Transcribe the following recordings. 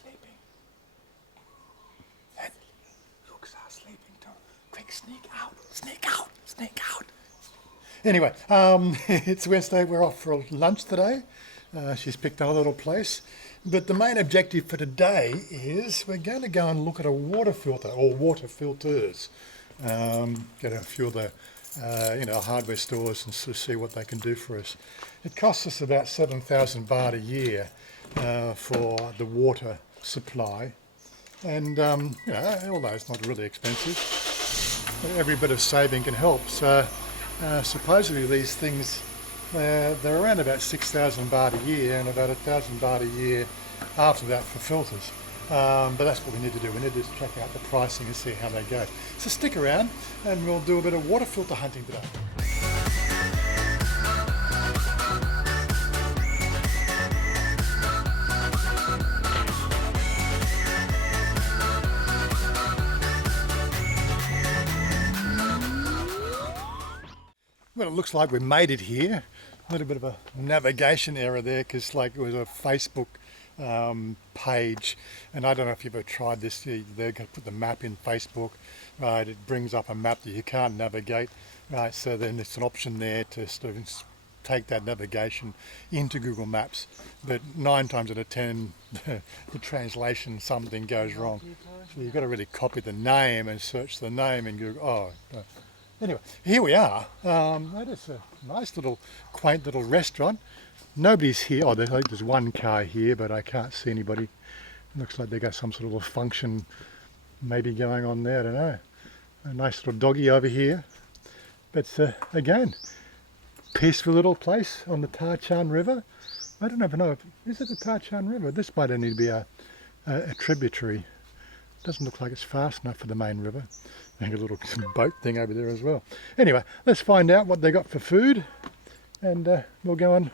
sleeping. And looks are sleeping too. Quick, sneak out, sneak out, sneak out. Anyway, it's Wednesday. We're off for lunch today. She's picked our little place. But the main objective for today is we're going to go and look at a water filter or water filters. Get a few of the hardware stores and sort of see what they can do for us. It costs us about 7,000 baht a year for the water supply. And, although it's not really expensive, every bit of saving can help. So supposedly these things, they're around about 6,000 baht a year and about 1,000 baht a year after that for filters. But that's what we need to do. We need to check out the pricing and see how they go. So stick around and we'll do a bit of water filter hunting today. Well, it looks like we made it here. A little bit of a navigation error there because it was a Facebook page, and I don't know if you've ever tried this. They're going to put the map in Facebook, right? It brings up a map that you can't navigate, right? So then it's an option there to sort of take that navigation into Google Maps, but 9 times out of 10 the translation, something goes wrong. So you've got to really copy the name and search the name in Google. Oh, no. Anyway, here we are. That is a nice little, quaint little restaurant. Nobody's here. Oh, there's one car here, but I can't see anybody. It looks like they got some sort of a function maybe going on there. I don't know. A nice little doggy over here. But again, peaceful little place on the Chan River. I don't even know. Is it the Chan River? This might only be a tributary. Doesn't look like it's fast enough for the main river. There's a little boat thing over there as well. Anyway, let's find out what they got for food, and we'll go and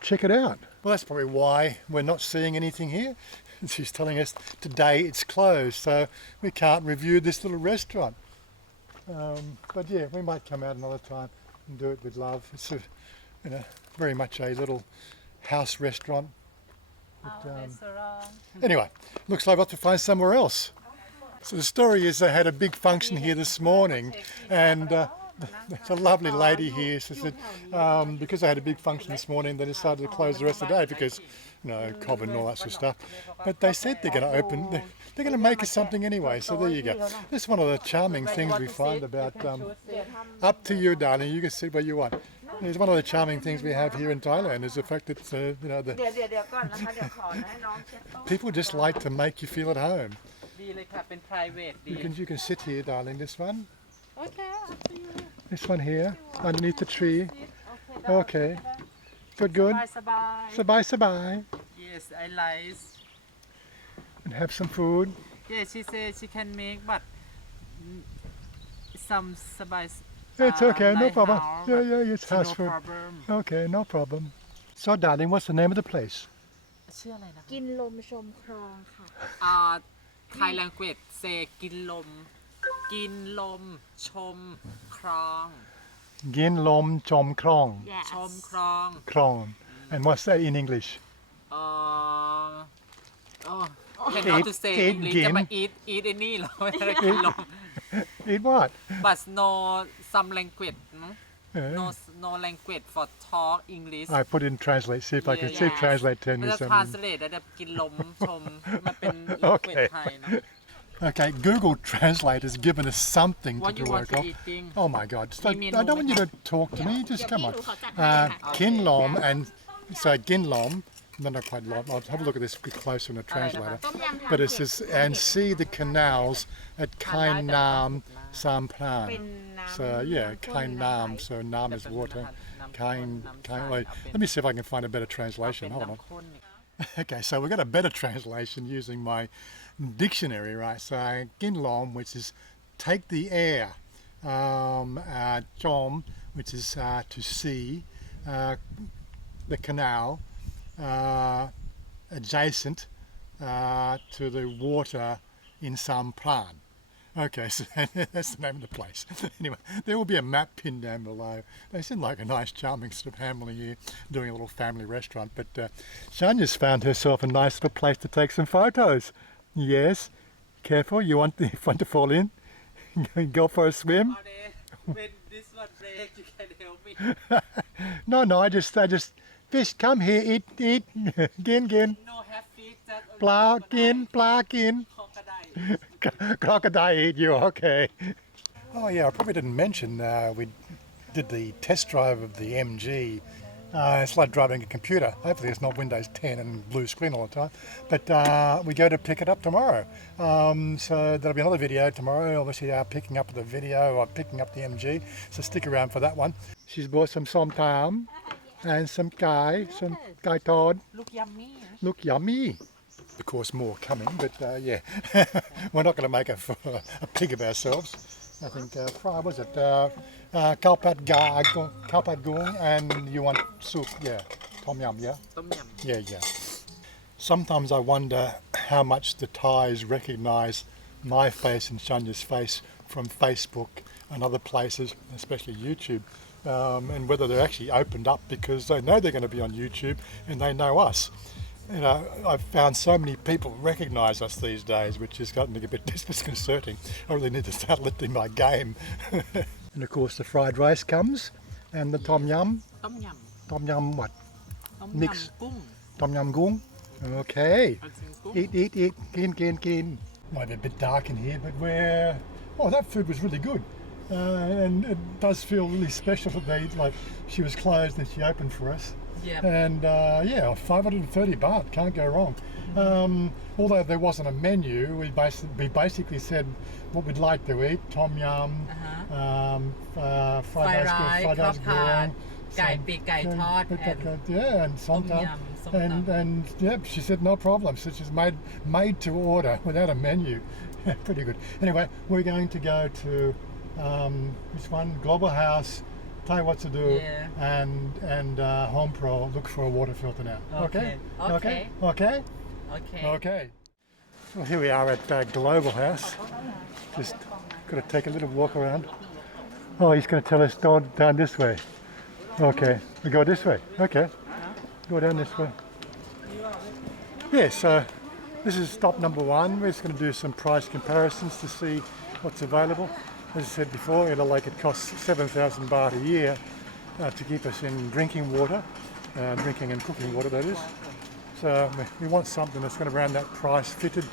check it out. Well, that's probably why we're not seeing anything here. She's telling us today it's closed, so we can't review this little restaurant. But yeah, we might come out another time and do it with love. It's very much a little house restaurant. But, anyway, looks like we'll have to find somewhere else. So the story is they had a big function here this morning, and there's a lovely lady here. She said because they had a big function this morning, they decided to close the rest of the day because, COVID and all that sort of stuff. But they said they're going to open, they're going to make us something anyway. So there you go. This is one of the charming things we find about, up to you, darling, you can sit where you want. It's one of the charming things we have here in Thailand is the fact that, people just like to make you feel at home. You can sit here, darling, this one. Okay, up to you. This one here, underneath the tree. Okay. Good. Sabai. Yes, I like. And have some food. Yeah, she said she can make, but some sabai. It's okay, no problem. House, Yeah, it's house no food. problem. Okay, no problem. So, darling, what's the name of the place? ชื่ออะไรนะ กินลมชมคลองค่ะ Thai language say กินลมชมคลอง Gin Lom Chom Krong. Yes ชมคลอง Krong. And what's that in English? cannot to say eat English กิน จะมา eat ไอ้นี่เหรอไม่ได้กินลม Eat what? but no some language Yeah. no language for talk English I put in translate, see if I can see if translate tell me แล้ว something. translate แล้วกินลมชมมันเป็น Okay. language ไทยนะ Okay, Google Translate has given us something What to you want work to off. eating? Oh my God! So, Give me I don't want you to number. talk to me. Just come on. เดี๋ยวพี่หนูขอจัดให้ค่ะ Kin Lom and so Gin Lom. No, not quite Lom. I'll have a look at this a bit closer in the translator. ต้มยำทาน But it เผ็ด says and see the canals at Kieng Nam Sampran. เป็นน้ำ So yeah, Kieng Nam. So Nam is water. Kieng. Wait, let me see if I can find a better translation. เป็น Hold on. น้ำข้น Okay, so we've got a better translation using my dictionary, right? So Ginlom, which is take the air. Chom, which is to see. The canal adjacent to the water in Sampran. Okay, so that's the name of the place. Anyway, there will be a map pinned down below. They seem like a nice, charming sort of family here, doing a little family restaurant. But Chanya's found herself a nice little place to take some photos. Yes, careful, you want the front to fall in? Go for a swim? When this one break, you can help me. No, I just, fish, come here, eat, gin. No have fish, just only ปลากิน crocodile. Crocodile eat you, okay. Oh yeah, I probably didn't mention we did the test drive of the MG. It's like driving a computer. Hopefully it's not Windows 10 and blue screen all the time. But we go to pick it up tomorrow. So there'll be another video tomorrow. Obviously picking up the video or picking up the MG. So stick around for that one. She's bought some somtam and some gai tod. Look yummy. Look yummy. Of course, more coming, but yeah, we're not going to make a pig of ourselves. I think, was it kalpat gung, and you want soup, yeah, tom yum, yeah? Tom yum. Yeah. Sometimes I wonder how much the Thais recognise my face and Chanya's face from Facebook and other places, especially YouTube, and whether they're actually opened up because they know they're going to be on YouTube and they know us. You know, I've found so many people recognise us these days, which has gotten me a bit disconcerting. I really need to start lifting my game. And of course the fried rice comes, and the tom yum. Tom yum. Tom yum what? Tom Mix. yum gung. Tom yum gung. Okay. Gung. Eat. Kin. Might be a bit dark in here, but that food was really good. And it does feel really special that she was closed and she opened for us. Yep. And 530 baht, can't go wrong. Although there wasn't a menu, we basically said what we'd like to eat: tom yum, fried rice, goreng, ไก่ปีกไก่ทอด and somtam. And yep, she said no problem. So she's made to order without a menu. Pretty good. Anyway, we're going to go to which one? Global House. Tell you what to do, and Home Pro, look for a water filter now. Okay. Well, here we are at Global House. Just got to take a little walk around. Oh, he's going to tell us down this way. Okay, we go this way. Okay, go down this way. Yeah, so this is stop number one. We're just going to do some price comparisons to see what's available. As I said before, it costs 7,000 baht a year to keep us in drinking water, drinking and cooking water that is. So we want something that's going to around that price fitted,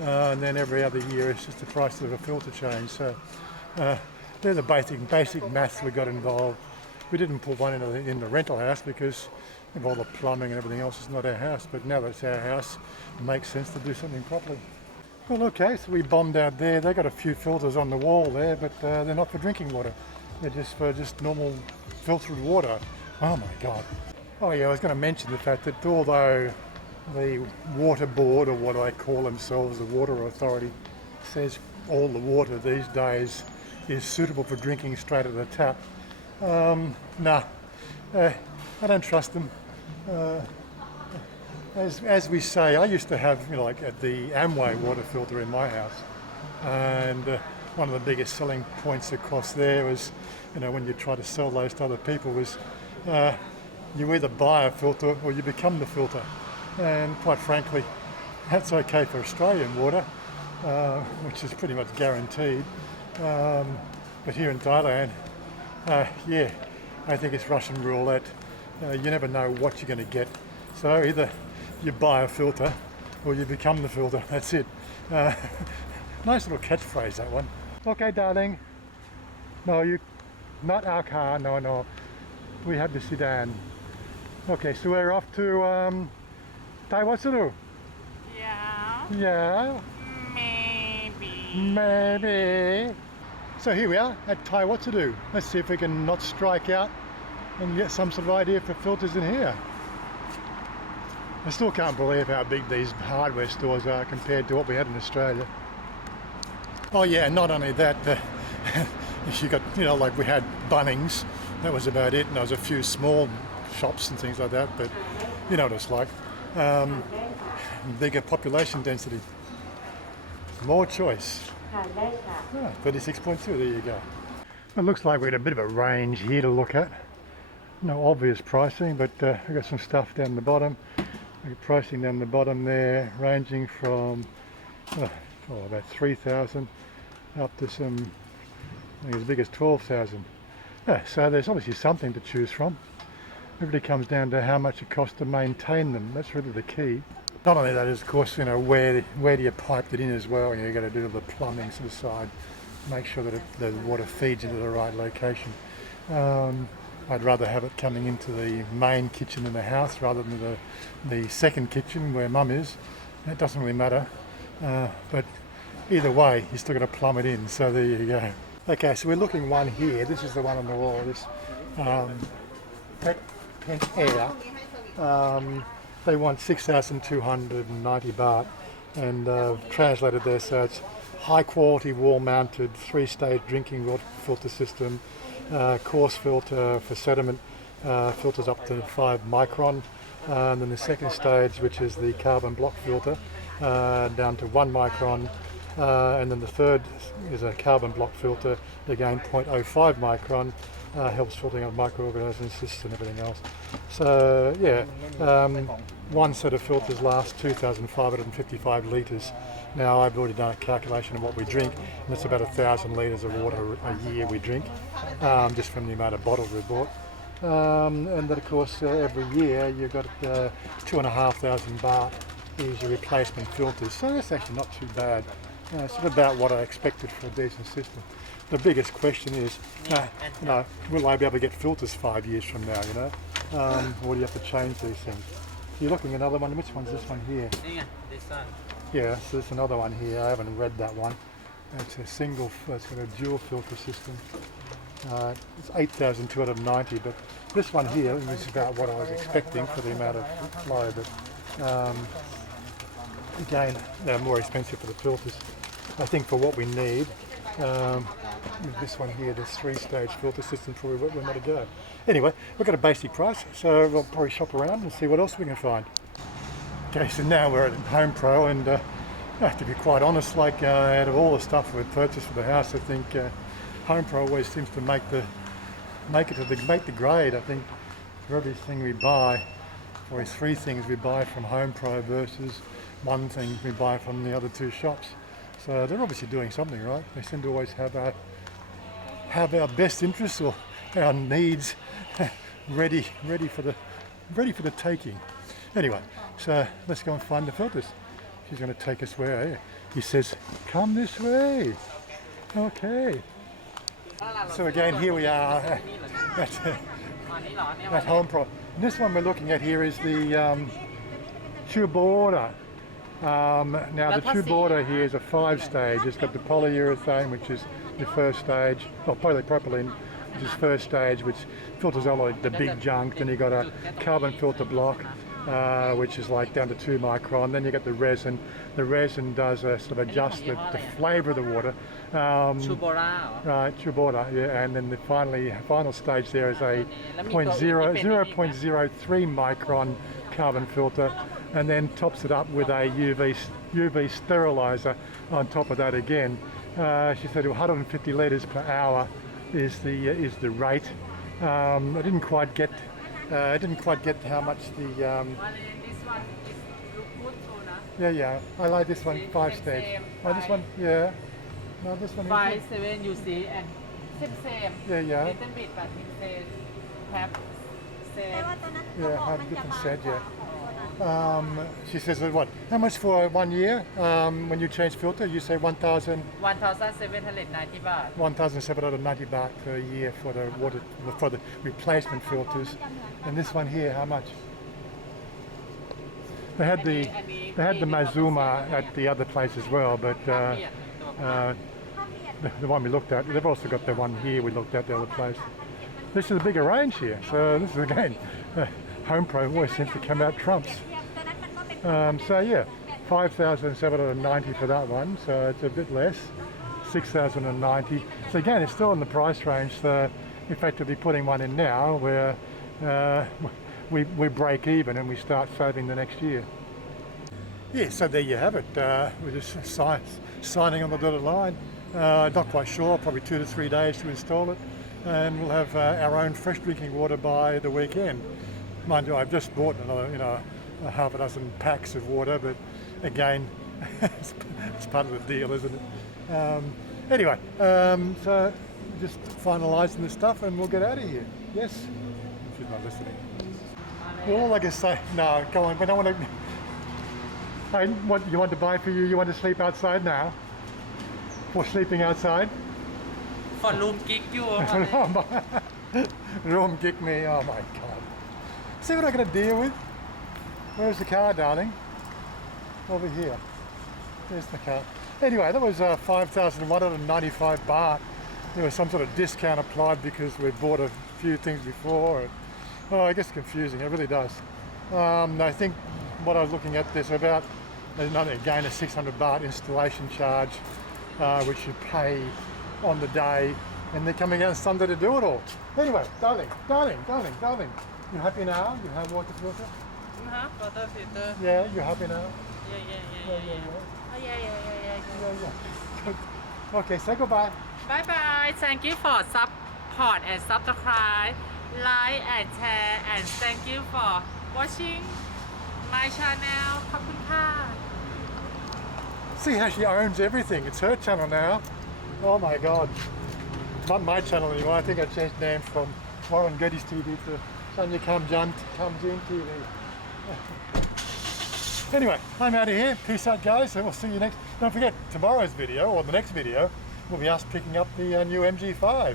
and then every other year it's just the price of a filter change. So they're the basic maths we got involved. We didn't put one in the rental house because of all the plumbing and everything else. It's not our house, but now that it's our house, it makes sense to do something properly. Well, okay, so we bombed out there. They got a few filters on the wall there, but they're not for drinking water. They're just for normal filtered water. Oh my God. Oh yeah, I was going to mention the fact that although the water board, or what they call themselves, the water authority, says all the water these days is suitable for drinking straight at the tap, I don't trust them. As we say, I used to have the Amway water filter in my house, and one of the biggest selling points across there was, when you try to sell those to other people, was you either buy a filter or you become the filter. And quite frankly, that's okay for Australian water, which is pretty much guaranteed. But here in Thailand, I think it's Russian roulette. You never know what you're going to get. So either you buy a filter or you become the filter. That's it. Nice little catchphrase, that one. Okay, darling. No, not our car. No. We have the sedan. Okay, so we're off to Thai Wazza. Yeah. Maybe. So here we are at Thai Wazza. Let's see if we can not strike out and get some sort of idea for filters in here. I still can't believe how big these hardware stores are compared to what we had in Australia. Oh yeah, and not only that, you got, we had Bunnings, that was about it, and there was a few small shops and things like that, but you know what it's like. Bigger population density, more choice. ค่ะได้ค่ะ 36.2, there you go. It looks like we've got a bit of a range here to look at. No obvious pricing, but we've got some stuff down the bottom. We've got pricing down the bottom there, ranging from about 3,000 up to some, I think as big as 12,000. Yeah, so there's obviously something to choose from. It really comes down to how much it costs to maintain them. That's really the key. Not only that is, of course, where do you pipe it in as well? You've got to do the plumbing to the side, make sure that the water feeds into the right location. I'd rather have it coming into the main kitchen in the house rather than the second kitchen where Mum is. It doesn't really matter, but either way, you still got to plumb it in. So there you go. Okay, so we're looking one here. This is the one on the wall. This Pet Air. They want 6,290 baht, and translated there, so it's high quality wall mounted 3-stage drinking water filter system, coarse filter for sediment, filters up to 5 micron, and then the second stage, which is the carbon block filter, down to 1 micron, and then the third is a carbon block filter, again 0.05 micron, helps filtering out microorganisms, cysts and everything else. So yeah, one set of filters lasts 2,555 litres. Now I've already done a calculation of what we drink, and it's about 1,000 litres of water a year we drink, just from the amount of bottles we bought. And then of course every year you've got 2,500 baht is your replacement filters, so that's actually not too bad. It's about what I expected for a decent system. The biggest question is, will I be able to get filters 5 years from now, or do you have to change these things? You're looking at another one. Which one's this one here? this one. Yeah, so there's another one here. I haven't read that one. It's a single, it's got a dual filter system. It's 8,290, but this one here is about what I was expecting for the amount of flow, but again, they're more expensive for the filters. I think for what we need, this one here, this 3-stage filter system, probably where we want to go. Anyway, we've got a basic price, so we'll probably shop around and see what else we can find. Okay, so now we're at Home Pro, and to be quite honest, like out of all the stuff we've purchased for the house, I think Home Pro always seems to make the grade. I think for everything we buy, or 3 things we buy from Home Pro versus 1 thing we buy from the other 2 shops. So they're obviously doing something right. They seem to always have our best interests or our needs ready for the taking. Anyway, so let's go and find the filters. She's going to take us where? He says, "Come this way." Okay. So again, here we are at Home Pro. And this one we're looking at here is the True Border. Now the True Border here is a 5-stage. It's got the polyurethane, which is the first stage, or polypropylene, which is first stage, which filters out like the big junk. Then you got a carbon filter block, which is like down to 2 micron. Then you got the resin. The resin does sort of adjust the flavour of the water. Right, True Border, yeah. And then the final stage there is a 0.03 micron carbon filter, and then tops it up with a UV sterilizer on top of that again. She said 150 litres per hour is the rate. I didn't quite get how much the This one is good too, yeah, I like this one, 5-stage. Oh, this one, yeah. No, this one. 5, 7 you see and same. Yeah. Little bit but it says have same. Yeah, have different set, yeah. She says that what? How much for 1 year? When you change filter, you say 1,790 baht. 1,790 baht per year for the water, for the replacement filters. And this one here, how much? They had the Mazuma at the other place as well, but the one we looked at, they've also got the one here we looked at the other place. This is a bigger range here, so this is again, Home Pro always seems to come out trumps. So yeah, 5,790 for that one, so it's a bit less, 6,090. So again, it's still in the price range, so effectively putting one in now where we break even and we start saving the next year. Yeah, so there you have it. We just signing on the dotted line. Not quite sure, probably 2 to 3 days to install it, and we'll have our own fresh drinking water by the weekend. Mind you, I've just bought another, a half a dozen packs of water, but again, it's part of the deal, isn't it? Anyway, so just finalising this stuff and we'll get out of here. Yes? She's not listening. All I can say, no, go on, but I want to... Hey, what you want to buy for you? You want to sleep outside now? For sleeping outside? For room gig you Room kick me, oh my god. See what I got to deal with? Where's the car, darling? Over here. There's the car. Anyway, that was 5,195 baht. There was some sort of discount applied because we bought a few things before. Oh, it gets confusing, it really does. I think what I was looking at, there's another, again, a 600 baht installation charge, which you pay on the day, and they're coming out on Sunday to do it all. Anyway, darling, you happy now? You have water filter? water filter Yeah, you happy now? yeah. Okay, say goodbye. Bye bye. Thank you for support and subscribe, like and share, and thank you for watching my channel. ขอบคุณค่ะ See how she owns everything. It's her channel now. Oh my god. Not my channel anymore. I think I changed name from Warren Getty's TV to Chanya Comes In TV. Anyway, I'm out of here. Peace out, guys. And we'll see you next. Don't forget, tomorrow's video, or the next video, will be us picking up the new MG5,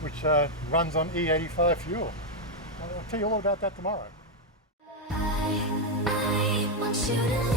which runs on E85 fuel. I'll tell you all about that tomorrow. I want you to